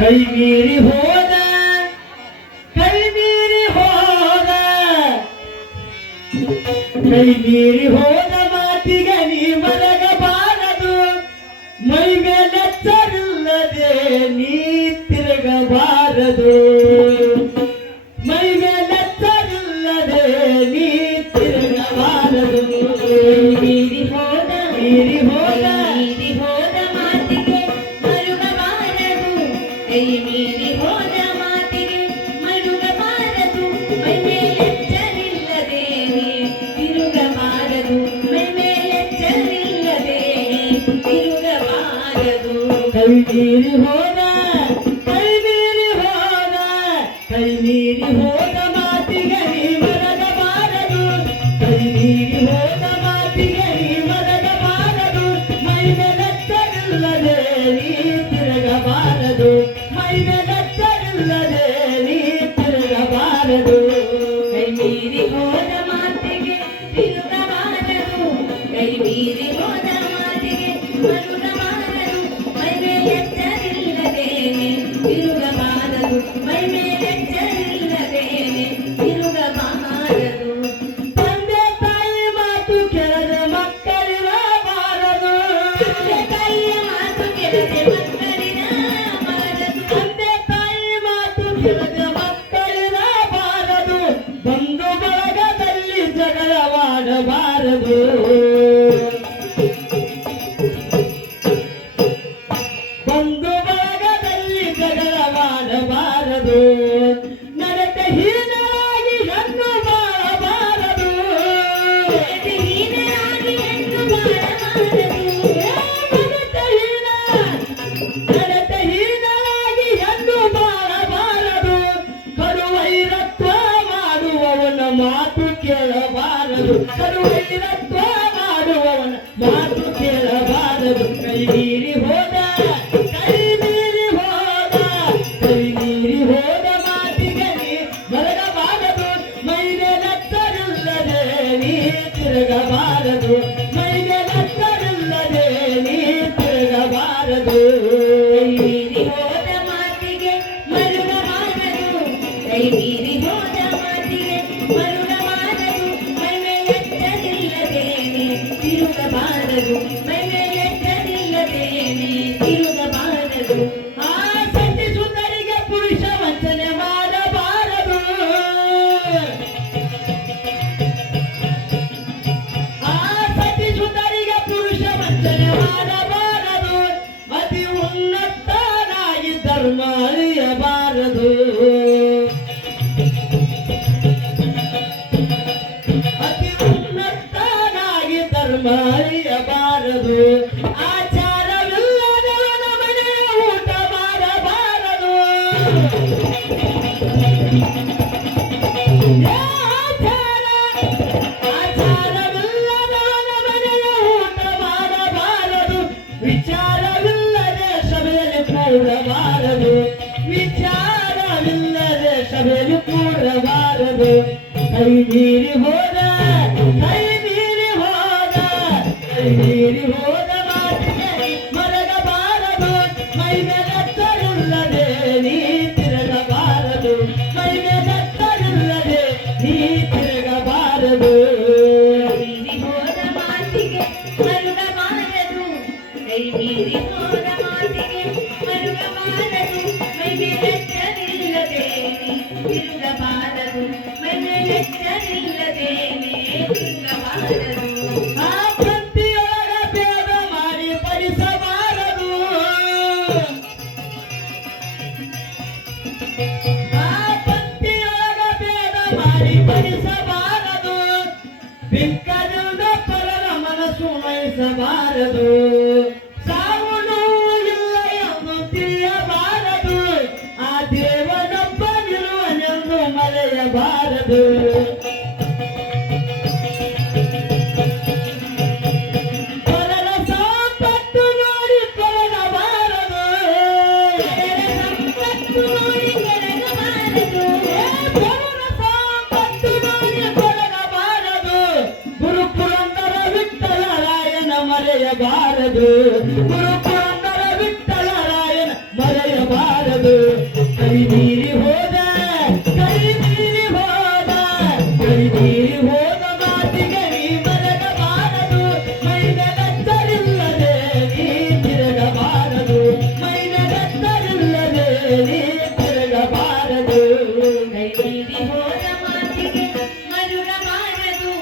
ಕೈ ಮೀರಿ ಹೋದ ಕೈ ಮೀರಿ ಹೋದ ಕೈ ಮೀರಿ ಹೋದ ಮಾತಿಗೆ ನೀ ಮಲಗಬಾರದು ಮೈ ಮೇಲೆಚ್ಚರಿಲ್ಲದೆ ನೀ ತಿರುಗಬಾರದು ಮೈ ಮೇಲೆಚ್ಚರಿಲ್ಲದೆ ನೀ ತಿರುಗಬಾರದು ಮೀರಿ ಹೋದ ಮೀರಿ ಹೋದ ಮೀರಿ ಹೋದ ಮಾತಿಗೆ ಮರುಗಬಾರದು ಕೈ ಮೀರಿ ಹೋದ ಮಾತಿಗೆ ಮರುಗಬಾರದು ಮೈ ಮೇಲೆಚ್ಚರಿಲ್ಲದೆ ತಿರುಗಬಾರದು ಮೈ ಮೇಲೆಚ್ಚರಿಲ್ಲದೆ ತಿರುಗಬಾರದು ಕೈ ಮೀರಿ ಹೋದ ಕೈ ಮೀರಿ ಹೋದ ಕೈ ಮೀರಿ ಹೋದ ಮಾತಿಗೆ ನೀ ಮಲಗಬಾರದು ಕೈ ಮೀರಿ ಹೋದ ಮಾತಿಗೆ ನೀ ಮಲಗಬಾರದು ಮೈ ಮೇಲೆಚ್ಚರಿಲ್ಲದೆ ನೀ ತಿರುಗಬಾರದು ಮೈ ಮೇಲೆಚ್ಚರಿಲ್ಲದೆ ನೀ ತಿರುಗಬಾರದು ಕೈ ಮೀರಿ ಹೋದ ಮಾತಿಗೆ ತಿರುಗಬಾರದು ಕೈ ಮೀರಿ ಹೋದ ಮಾತಿಗೆ ಮರುಗಬಾರದು ಮೈ ಮೇಲೆಚ್ಚರಿಲ್ಲದೇನೆ ತಿರುಗಬಾರದು ಮೈ ಮೇಲೆಚ್ಚರಿಲ್ಲದೇನೆ ತಿರುಗಬಾರದು ತಂದೆ ತಾಯಿ ಮಾತು ಕೇಳದ ಮಕ್ಕಳಿರಬಾರದು ತಂದೆ ತಾಯಿಯ ಮಾತು ಕೇಳದೆ ಮಕ್ಕಳಿರಬಾರದು ತಂದೆ ತಾಯಿ ಮಾತು ಕೇಳದ ಮಕ್ಕಳಿರಬಾರದು ಬಂಧು ಬಳಗದಲ್ಲಿ ಜಗಳವಾಡಬಾರದು ಬಂಧು ಬಳಗದಲ್ಲಿ ಜಗಳವಾಡಬಾರದು ನಡತೆ ಹೀನವಾಗಿ ಹೆಣ್ಣು ಬಾಳಬಾರದು ಹೀನರಾಗಿ ಹೆಣ್ಣು ಬಾಳಬಾರದು ನಡತೆ ಹೀನವಾಗಿ ಹೆಣ್ಣು ಬಾಳಬಾರದು ಕಡುವೈರತ್ವ ಮಾಡುವವನ ಮಾತು ಕೇಳಬಾರದು ಕಡುವೈರತ್ವ ಮಾಡುವವನ ಮಾತು ಕೇಳಬಾರದು ಕೈ ಮೀರಿ ಹೋದ ಕೈ ಮೀರಿ ಹೋದ ಕೈ ಮೀರಿ ಹೋದ ಮಾತಿಗೆ ನೀ ಮಲಗಬಾರದು ಮೈ ಮೇಲೆತ್ತರಿಲ್ಲದೆ ನೀ ತಿರುಗಬಾರದು ಮೈ ಮೇಲೆತ್ತರಿಲ್ಲದೆ ನೀ ತಿರುಗಬಾರದು ಮೀರಿ ಹೋದ ಮಾತಿಗೆ ಮರುಗಬಾರದು ಕೈ ಮೀರಿ ಹೋದ ಮಾತಿಗೆ ಮರುಗಬಾರದು ಮೈ ಮೇಲೆಚ್ಚರಿಲ್ಲದೇನೆ ತಿರುಗಬಾರದು ಮೈ ಮೇಲೆಚ್ಚರಿಲ್ಲದೇನೆ ತಿರುಗಬಾರದು ಆ ಸತಿ ಸುಂದರಿಗೆ ಪುರುಷ ವಂಚನೆ ಮಾಡಬಾರದು ಆ ಸತಿ ಸುಂದರಿಗೆ ಪುರುಷ ವಂಚನೆ ಮಾಡಬಾರದು ಅತಿ ಉನ್ನತನಾಗಿ ಧರ್ಮ ಅರಿಯಬಾರದು ಅತಿ ಉನ್ನತನಾಗಿ ಧರ್ಮ ಅರಿಯಬಾರದು ಆಚಾರವಿಲ್ಲದವನ ಮನೆಯ ಊಟ ಮಾಡಬಾರದು ಆಚಾರವಿಲ್ಲದವನ ಮನೆಯ ಊಟ ಮಾಡಬಾರದು ವಿಚಾರವಿಲ್ಲದೆ ಸಭೆಯಲ್ಲಿ ಕೂಡಬಾರದು ವಿಚಾರವಿಲ್ಲದೆ ಸಭೆಯಲ್ಲಿ ಕೂಡಬಾರದು ಕೈ ಮೀರಿ ಹೋದ ಕೈ ಮೀರಿ ಹೋದ ಕೈ ಮೀರಿ ಹೋದ ಮಾತಿಗೆ ಮಲಗಬಾರದು ಮೈ ಮೇಲೆತ್ತರಿಲ್ಲದೆ ನೀ ತಿರುಗಬಾರದು ಮೈ ಮೇಲೆತ್ತರಿಲ್ಲದೆ ನೀ ತಿರುಗಬಾರದು ಮೀರಿ ಹೋದ ಮಾತಿಗೆ ಮರುಗಬಾರದು ಕೈ ಮೀರಿ ಹೋದ ಮಾತಿಗೆ ಮರುಗಬಾರದು ಮೈ ಮೇಲೆಚ್ಚರಿಲ್ಲದೇನೆ ತಿರುಗಬಾರದು ಮೈ ಮೇಲೆಚ್ಚರಿಲ್ಲದೇನೆ ತಿರುಗಬಾರದು ಆ ಪಂಕ್ತಿಯೊಳಗ ಭೇದ ಮಾಡಿ ಪರಿಸಬಾರದು ಆ ಪಂಕ್ತಿಯೊಳಗ ಭೇದ ಮಾಡಿ ಪರಿಸಬಾರದು ಬಿಕ್ಕದಿಂದ ಪರರ ಮನಸ್ಸು ವಹಿಸಬಾರದು ಸಾವು ನೋವು ಇಲ್ಲ ಎಂದು ತಿಳಿಯಬಾರದು ಆ ದೇವನೊಬ್ಬನಿರುವನೆಂದು ಮರೆಯಬಾರದು ಪರರ ಸಂಪತ್ತು ನೋಡಿ ಕೊರಗಬಾರದು ಸಂಪತ್ತು ನೋಡಿ ಕೆಳಗಬಾರದು ಪರರ ಸಂಪತ್ತು ನೋಡಿ ಕೊರಗಬಾರದು ಗುರು ಪುರಂದರ ವಿಠ್ಠಲರಾಯನ ಮರೆಯಬಾರದು ಗುರು ಪುರಂದರ ವಿಠ್ಠಲರಾಯನ ಮರೆಯಬಾರದು ಬಾರದು ಕೈ ಮೀರಿ ಹೋದ ಕೈ ಮೀರಿ ಹೋದ ಕೈ ಮೀರಿ ಹೋದ ಮಾತಿಗೆ ನೀ ಮರಗಬಾರದು ಮೈನಗತ್ತರಿಲ್ಲದೆ ನೀ ತಿರುಗಬಾರದು ಮೈನಗತ್ತರಿಲ್ಲದೆ ನೀ ತಿರುಗಬಾರದು ಕೈ ಮೀರಿ ಹೋದ ಮಾತಿಗೆ ಮರುಗಬಾರದು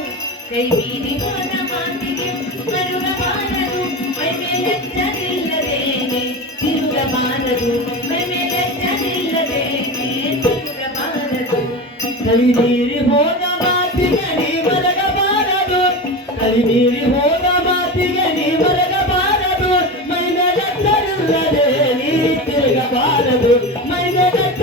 ಕೈ ಮೀರಿ ಹೋದ ಮಾತಿಗೆ ಮರುಗಬಾರದು ಮೈ ಮೇಲೆಚ್ಚರಿಲ್ಲದೇನೆ ತಿರುಗಬಾರದು ಮೈ ಮೇಲೆಚ್ಚರಿಲ್ಲದೇನೆ ತಿರುಗಬಾರದು ಕೈ ಮೀರಿ ಹೋದ ಮಾತಿಗೆ ನೀ ಮರಗಬಾರದು ಕೈ ಮೀರಿ ಹೋದ ಮಾತಿಗೆ ನೀ ಮರಗಬಾರದು ಮೈನಗತ್ತರಿಲ್ಲದೆ ನೀ ತಿರುಗಬಾರದು ಮೈನಗತ್ತ